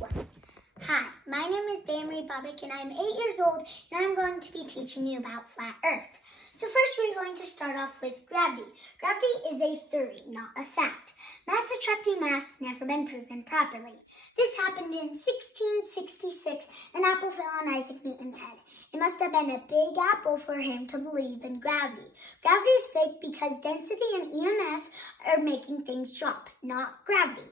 1. Hi, my name is Bailey Bobbick and I'm 8 years old and I'm going to be teaching you about flat Earth. So first we're going to start off with gravity. Gravity is a theory, not a fact. Mass attracting mass never been proven properly. This happened in 1666. An apple fell on Isaac Newton's head. It must have been a big apple for him to believe in gravity. Gravity is fake because density and EMF are making things drop, not gravity.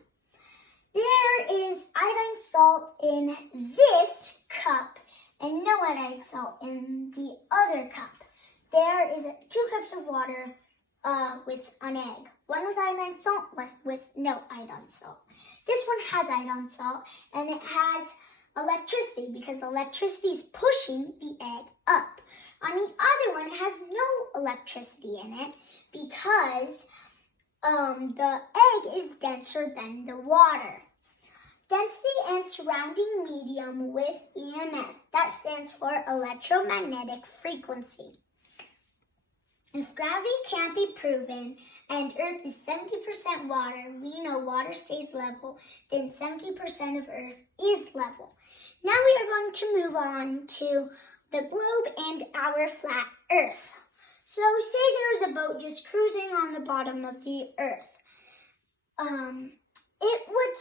There is iodine salt in this cup and no iodine salt in the other cup. There is 2 cups of water with an egg. One with iodine salt, one with no iodine salt. This one has iodine salt and it has electricity because electricity is pushing the egg up. On the other one, it has no electricity in it because the egg is denser than the water. Density and surrounding medium with EMF. That stands for electromagnetic frequency. If gravity can't be proven and Earth is 70% water, we know water stays level, then 70% of Earth is level. Now we are going to move on to the globe and our flat Earth. So say there's a boat just cruising on the bottom of the Earth. It would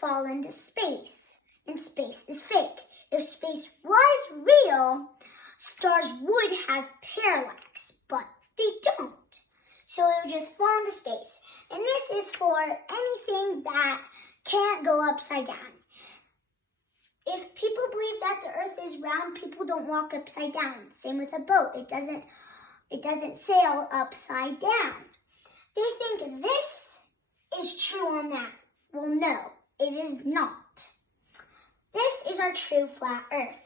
fall into space, and space is fake. If space was real, stars would have parallax, but they don't. So it would just fall into space. And this is for anything that can't go upside down. If people believe that the Earth is round, people don't walk upside down. Same with a boat. It doesn't sail upside down. They think this is true on that. Well, no, it is not. This is our true flat Earth.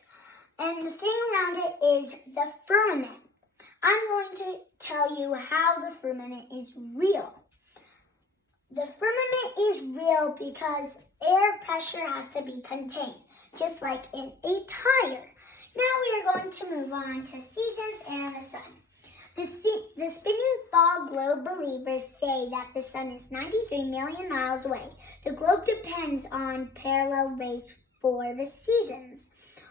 And the thing around it is the firmament. I'm going to tell you how the firmament is real. The firmament is real because air pressure has to be contained, just like in a tire. Now we are going to move on to seasons and the sun. The spinning ball globe believers say that the sun is 93 million miles away. The globe depends on parallel rays for the seasons.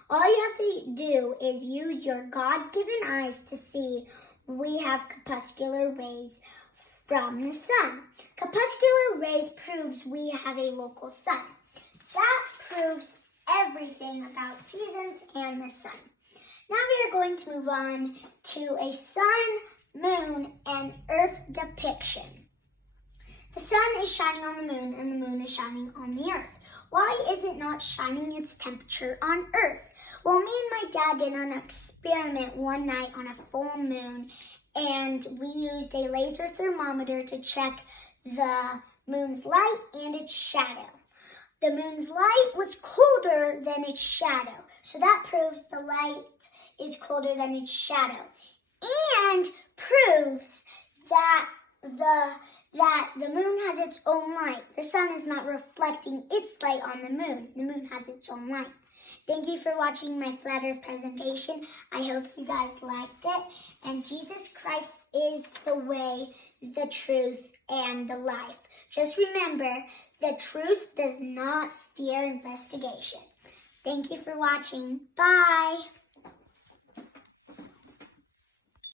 All you have to do is use your God-given eyes to see we have corpuscular rays from the sun. Corpuscular rays proves we have a local sun. That proves everything about seasons and the sun. Now we are going to move on to a sun, moon, and earth depiction. The sun is shining on the moon and the moon is shining on the earth. Why is it not shining its temperature on earth? Well, me and my dad did an experiment one night on a full moon and we used a laser thermometer to check the moon's light and its shadow. The moon's light was colder than its shadow. So that proves the light is colder than its shadow. And proves that the moon has its own light. The sun is not reflecting its light on the moon. The moon has its own light. Thank you for watching my flat earth presentation. I hope you guys liked it. And Jesus Christ is the way, the truth, and the life. Just remember, the truth does not fear investigation. Thank you for watching. Bye.